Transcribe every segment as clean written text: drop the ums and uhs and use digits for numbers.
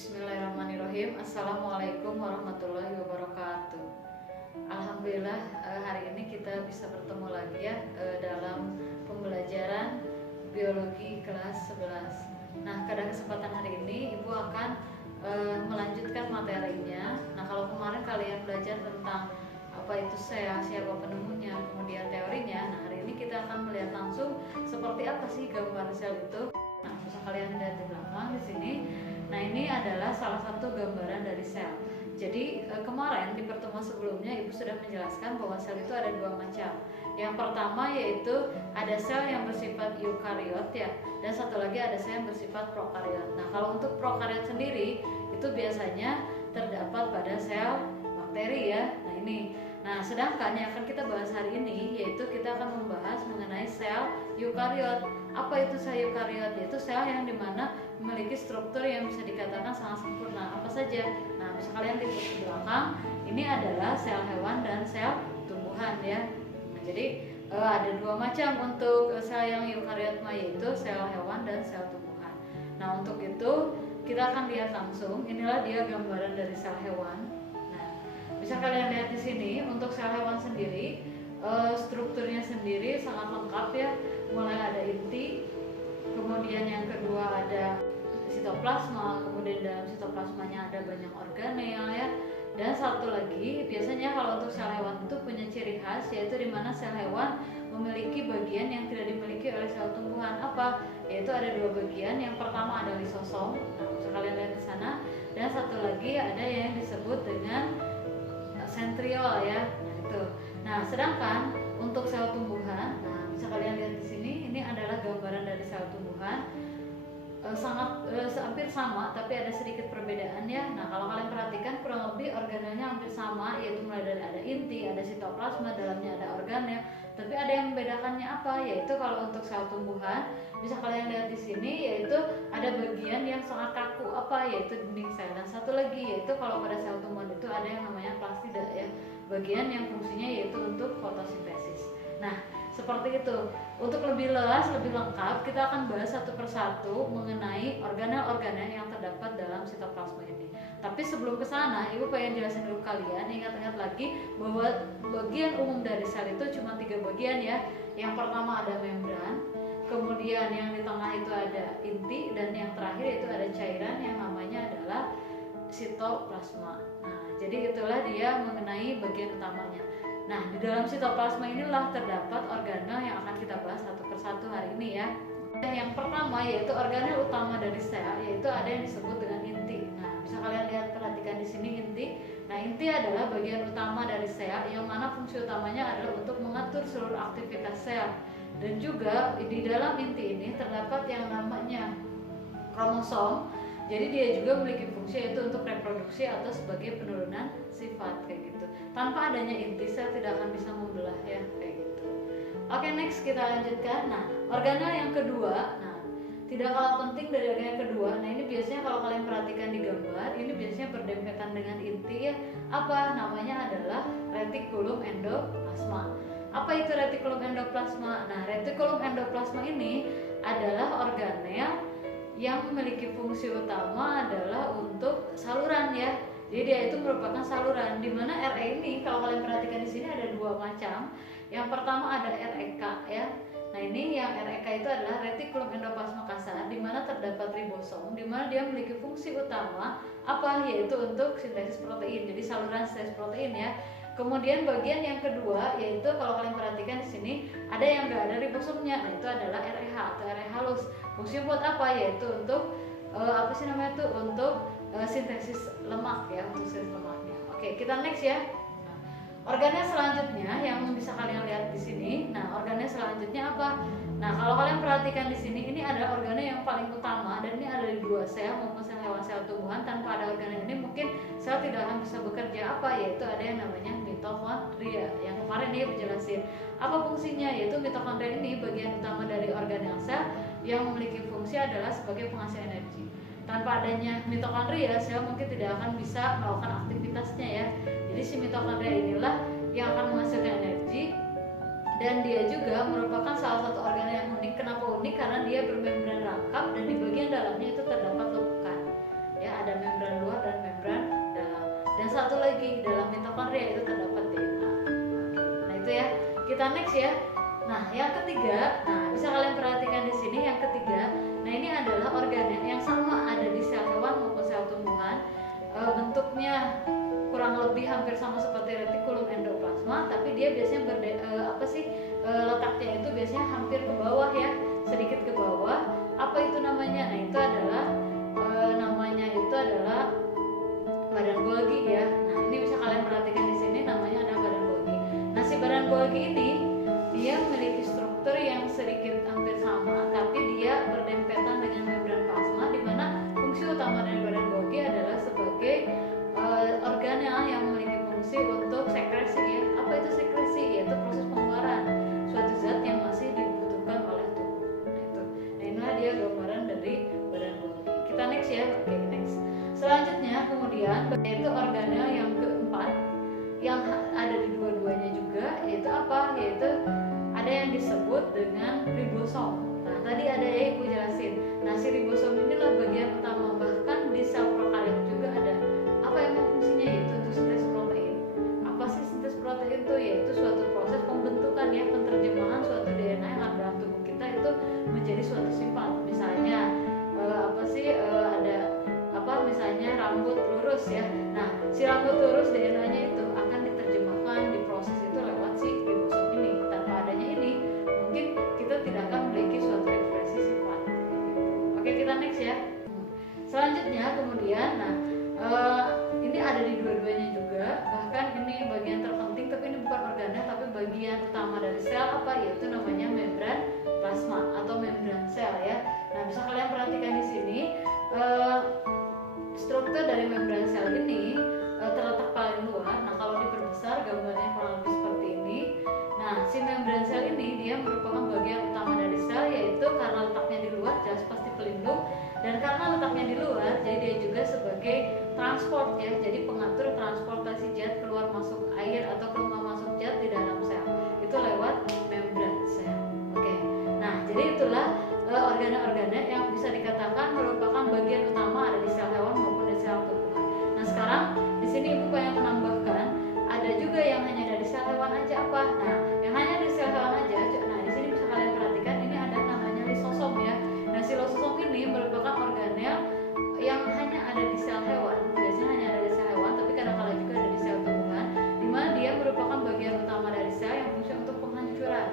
Bismillahirrahmanirrahim. Assalamualaikum warahmatullahi wabarakatuh. Alhamdulillah hari ini kita bisa bertemu lagi ya dalam pembelajaran biologi kelas 11. Nah, pada kesempatan hari ini Ibu akan melanjutkan materinya. Nah, kalau kemarin kalian belajar tentang apa itu sel, siapa penemunya, kemudian teorinya. Nah, hari ini kita akan melihat langsung seperti apa sih gambar sel itu. Nah, bisa kalian lihat di belakang di sini. Nah, ini adalah salah satu gambaran dari sel. Jadi kemarin di pertemuan sebelumnya Ibu sudah menjelaskan bahwa sel itu ada dua macam. Yang pertama yaitu ada sel yang bersifat eukariot ya, dan satu lagi ada sel yang bersifat prokariot. Nah, kalau untuk prokariot sendiri itu biasanya terdapat pada sel bakteri ya. Nah, ini. Nah, sedangkan yang akan kita bahas hari ini yaitu kita akan membahas mengenai sel eukariot. Apa itu sel eukariot? Yaitu sel yang dimana memiliki struktur yang bisa dikatakan sangat sempurna. Apa saja? Nah, bisa kalian lihat di belakang. Ini adalah sel hewan dan sel tumbuhan ya. Nah, jadi ada dua macam untuk sel yang eukariot yaitu sel hewan dan sel tumbuhan. Nah, untuk itu kita akan lihat langsung. Inilah dia gambaran dari sel hewan. Bisa kalian lihat di sini untuk sel hewan sendiri strukturnya sendiri sangat lengkap ya. Mulai ada inti, kemudian yang kedua ada sitoplasma, kemudian dalam sitoplasmanya ada banyak organel ya. Dan satu lagi biasanya kalau untuk sel hewan itu punya ciri khas yaitu dimana sel hewan memiliki bagian yang tidak dimiliki oleh sel tumbuhan. Apa? Yaitu ada dua bagian. Yang pertama ada lisosom. Nah, bisa kalian lihat di sana. Dan satu lagi ada yang disebut dengan sentriol ya. Nah, itu. Nah, sedangkan untuk sel tumbuhan, nah bisa kalian lihat di sini, ini adalah gambaran dari sel tumbuhan. Hampir sama, tapi ada sedikit perbedaan ya. Nah, kalau kalian perhatikan kurang lebih organelnya hampir sama, yaitu mulai dari ada inti, ada sitoplasma, dalamnya ada organel. Tapi ada yang membedakannya apa? Yaitu kalau untuk sel tumbuhan, bisa kalian lihat di sini, yaitu ada bagian yang sangat kaku, apa? Yaitu dinding sel. Dan satu lagi, yaitu kalau pada sel tumbuhan itu ada yang namanya plastida ya, bagian yang fungsinya yaitu untuk fotosintesis. Nah, seperti itu. Untuk lebih luas, lebih lengkap, kita akan bahas satu persatu mengenai organel-organel yang terdapat dalam sitoplasma ini. Tapi sebelum ke sana, Ibu pengen jelasin dulu kalian, ingat-ingat lagi bahwa bagian umum dari sel itu cuma 3 bagian ya. Yang pertama ada membran, kemudian yang di tengah itu ada inti, dan yang terakhir itu ada cairan yang namanya adalah sitoplasma. Nah, jadi itulah dia mengenai bagian utamanya. Nah, di dalam sitoplasma inilah terdapat organel yang akan kita bahas satu persatu hari ini ya. Yang pertama yaitu organel utama dari sel, yaitu ada yang disebut dengan inti. Nah, bisa kalian lihat, perhatikan di sini inti. Nah, inti adalah bagian utama dari sel yang mana fungsi utamanya adalah untuk mengatur seluruh aktivitas sel. Dan juga di dalam inti ini terdapat yang namanya kromosom. Jadi dia juga memiliki fungsi yaitu untuk reproduksi atau sebagai penurunan sifat kayak gitu. Tanpa adanya inti sel tidak akan bisa membelah ya kayak gitu. Oke, next kita lanjutkan. Nah, organel yang kedua, nah tidak kalah penting dari organel yang kedua. Nah, ini biasanya kalau kalian perhatikan di gambar, ini biasanya berdempetan dengan inti ya. Apa namanya adalah retikulum endoplasma. Apa itu retikulum endoplasma? Nah, retikulum endoplasma ini adalah organel yang memiliki fungsi utama adalah untuk saluran ya. Jadi dia itu merupakan saluran, di mana RE ini kalau kalian perhatikan di sini ada dua macam. Yang pertama ada REK ya. Nah, ini yang REK itu adalah retikulum endoplasma kasar, di mana terdapat ribosom, di mana dia memiliki fungsi utama apa? Yaitu untuk sintesis protein. Jadi saluran sintesis protein ya. Kemudian bagian yang kedua yaitu kalau kalian perhatikan di sini ada yang enggak ada ribosomnya. Nah, itu adalah REH atau RE halus. Fungsinya buat apa? Yaitu untuk apa sih namanya itu? Untuk sintesis lemak ya, untuk sintesis lemaknya. Oke, kita next ya. Nah, organel selanjutnya yang bisa kalian lihat di sini. Nah, organel selanjutnya apa? Nah, kalau kalian perhatikan di sini, ini adalah organel yang paling utama dan ini ada di dua sel maupun sel hewan, sel tumbuhan. Tanpa ada organel ini mungkin sel tidak akan bisa bekerja apa? Yaitu ada yang namanya mitokondria. Yang kemarin dia menjelaskan apa fungsinya, yaitu mitokondria ini bagian utama dari organel sel yang memiliki fungsi adalah sebagai penghasil energi. Tanpa adanya mitokondria, sel mungkin tidak akan bisa melakukan aktivitasnya ya. Jadi si mitokondria inilah yang akan menghasilkan energi. Dan dia juga merupakan salah satu organel yang unik. Kenapa unik? Karena dia bermembran rangkap dan di bagian dalamnya itu terdapat lekukan. Ya, ada membran next ya. Nah, yang ketiga, nah bisa kalian perhatikan di sini yang ketiga. Nah, ini adalah organel yang sama ada di sel hewan maupun sel tumbuhan. Bentuknya kurang lebih hampir sama seperti retikulum endoplasma, tapi dia biasanya letaknya itu biasanya hampir ke bawah ya, sedikit ke bawah. Apa itu namanya? Nah, itu adalah namanya itu adalah badan Golgi ya. Nah, ini bisa kalian perhatikan di sini namanya ada badan Golgi. Nah, si badan Golgi ini dia memiliki struktur yang sedikit hampir sama, tapi dia berdempetan dengan membran plasma, di mana fungsi utama dari badan Golgi adalah sebagai organel yang memiliki fungsi untuk sekresi ya. Apa itu sekresi? Yaitu proses pengeluaran suatu zat yang masih dibutuhkan oleh tubuh. Nah, itu. Nah, inilah dia gambaran dari badan Golgi. Kita next ya. Oke, next. Selanjutnya kemudian yaitu organel yang keempat yang ada di dua-duanya juga, yaitu apa? Yaitu ada yang disebut dengan ribosom. Nah, tadi ada ya Ibu jelasin. Nah, si ribosom inilah bagian utama, bahkan di sel prokariot juga ada. Apa emang fungsinya? Yaitu untuk sintesis protein. Apa sih sintesis protein itu? Yaitu suatu proses pembentukan ya, penerjemahan suatu DNA yang ada dalam tubuh kita itu menjadi suatu sifat. Misalnya misalnya rambut lurus ya. Nah, si rambut lurus DNA-nya itu akan diterjemahkan, diproses itu lewat si ribosom ini. Tanpa adanya ini, mungkin kita tidak akan memiliki suatu ekspresi sifat. Oke, kita next ya. Selanjutnya kemudian, ini ada di dua-duanya juga. Bahkan ini bagian terpenting, tapi ini bukan organel, tapi bagian utama dari sel apa? Yaitu namanya membran plasma atau membran sel ya. Nah, bisa kalian perhatikan di sini. Struktur dari membran sel ini terletak paling luar. Nah, kalau diperbesar gambarnya kurang lebih seperti ini. Nah, si membran sel ini dia merupakan bagian utama dari sel, yaitu karena letaknya di luar jelas pasti pelindung, dan karena letaknya di luar jadi dia juga sebagai transport ya, jadi pengatur transportasi zat keluar masuk air atau keluar masuk zat di dalam sel itu lewat membran sel. Oke. Nah, jadi itulah organel-organel yang bisa dikatakan merupakan bagian utama ada di sel hewan maupun di sel tumbuhan. Nah, sekarang di sini Ibu pengen menambahkan ada juga yang hanya dari sel hewan aja apa? Nah, yang hanya di sel hewan aja. Nah, di sini bisa kalian perhatikan ini ada namanya lisosom ya. Nah, si lisosom ini merupakan organel yang hanya ada di sel hewan. Biasanya hanya ada di sel hewan, tapi kadang-kadang juga ada di sel tumbuhan, di mana dia merupakan bagian utama dari sel yang fungsi untuk penghancuran.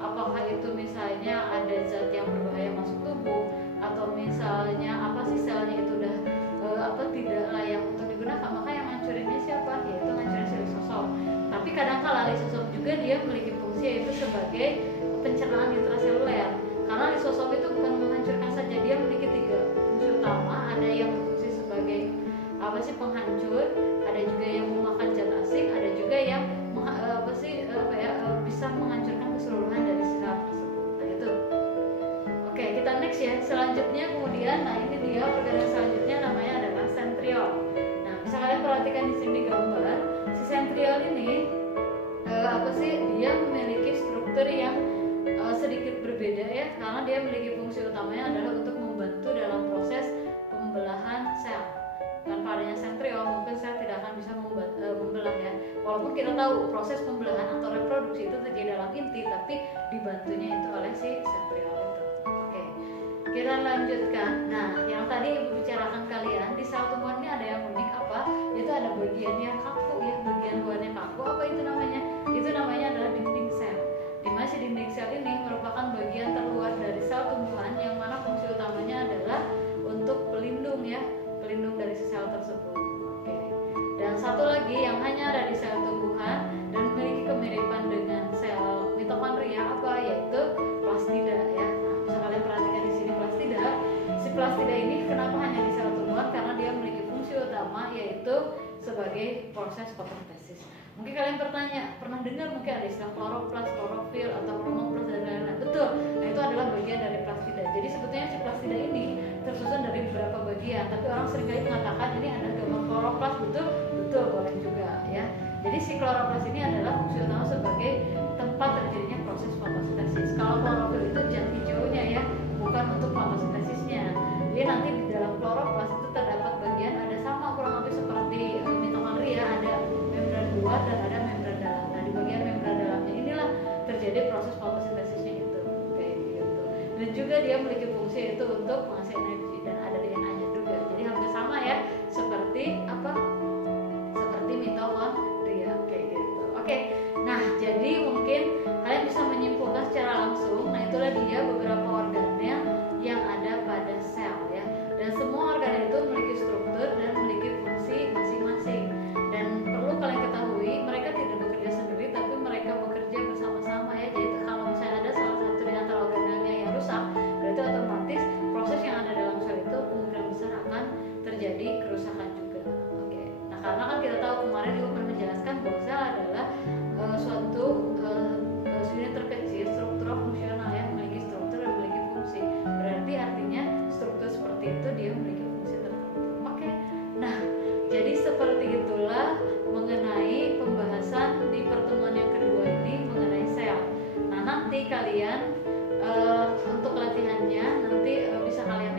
Apakah itu misalnya ada zat yang berbahaya masuk tubuh, atau misalnya selnya itu udah tidak layak untuk digunakan, maka yang ngancurinnya siapa? Yaitu ngancurin si lisosom. Tapi kadang-kala lisosom juga dia memiliki fungsi yaitu sebagai pencernaan intraseluler. Karena lisosom itu bukan menghancurkan saja, dia memiliki 3 fungsi utama. Ada yang berfungsi sebagai penghancur, ada juga yang memakan zat asing, ada juga yang bisa menghancurkan keseluruhan dari sel tersebut. Nah, itu. Oke, kita next ya. Selanjutnya kemudian, nah ini dia organel selanjutnya namanya adalah sentriol. Nah, bisa kalian perhatikan di sini gambar. Si sentriol ini dia memiliki struktur yang sedikit berbeda ya, karena dia memiliki fungsi utamanya adalah untuk membantu dalam proses pembelahan sel. Tanpa adanya sentriol mungkin sel tidak akan bisa membelah ya. Walaupun kita tahu proses pembelahan atau reproduksi itu terjadi dalam inti, tapi dibantunya itu oleh si sentriol itu. Oke, kita lanjutkan. Nah, yang tadi Ibu bicarakan kalian di sel tumbuhan ini ada yang unik apa? Itu ada bagian yang kaku ya, bagian luarnya kaku. Apa itu namanya? Itu namanya adalah dinding sel. Dimana si dinding sel ini merupakan bagian terluar dari sel tumbuhan yang mana fungsi utamanya adalah untuk pelindung ya, pelindung dari sel tersebut. Oke. Dan satu lagi yang hanya ada di sel tumbuhan dan memiliki kemiripan dengan sel mitokondria apa? Yaitu plastida ya. Nah, bisa kalian perhatikan di sini plastida. Si plastida ini kenapa hanya di sel tumbuhan? Karena dia memiliki fungsi utama yaitu sebagai proses fotosintesis. Mungkin kalian pernah dengar mungkin ada istilah kloroplas, klorofil atau kromoplas dan lain-lain. Betul. Nah, itu adalah bagian dari plastida. Jadi sebetulnya si plastida ini tersusun dari beberapa bagian, tapi orang seringkali mengatakan ini ada gambar kloroplas. Betul boleh juga ya. Jadi si kloroplas ini adalah fungsi utama sebagai tempat terjadinya proses fotosintesis. Kalau klorofil itu zat hijaunya ya, bukan untuk fotosintesisnya. Jadi nanti di dalam kloroplas itu terdapat bagian ada sama kurang lebih seperti mitokondria, ada membran luar dan ada membran dalam. Nah, di bagian membran dalamnya inilah terjadi memiliki fungsi yaitu untuk mengasih energi dan ada DNA-nya juga. Jadi hampir sama ya seperti apa? Seperti mitokondria kayak gitu. Oke. Nah, jadi mungkin kalian bisa menyimpulkan secara langsung. Nah, itulah dia beberapa organel yang ada pada sel ya. Dan semua organel itu memiliki struktur dan memiliki fungsi masing-masing. Dan perlu kalian ketahui, mereka tidak bekerja sendiri, tapi mereka bekerja bersama-sama ya. Jadi kalau misalnya ada salah satu di antara organelnya yang rusak, berarti otomatis proses yang ada dalam sel itu kemungkinan besar akan terjadi kerusakan juga. Oke. Nah, karena kan kita tahu kemarin juga pernah menjelaskan bahwa sel adalah suatu unit terkecil struktural fungsional yang memiliki struktur dan memiliki fungsi. Berarti artinya struktur seperti itu dia memiliki fungsi tertentu. Oke. Nah, jadi seperti itulah mengenai pembahasan di pertemuan yang kedua ini mengenai sel. Nah, nanti kalian untuk latihannya nanti bisa kalian